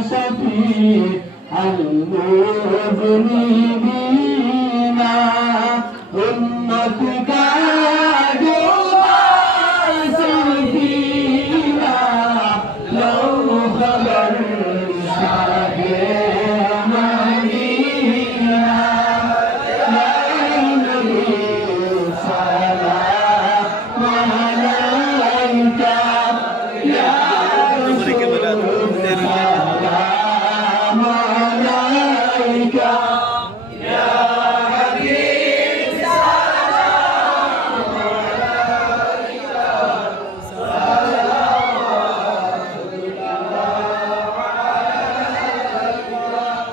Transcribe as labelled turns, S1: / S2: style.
S1: شفيع المذنبين أمتك Yeah.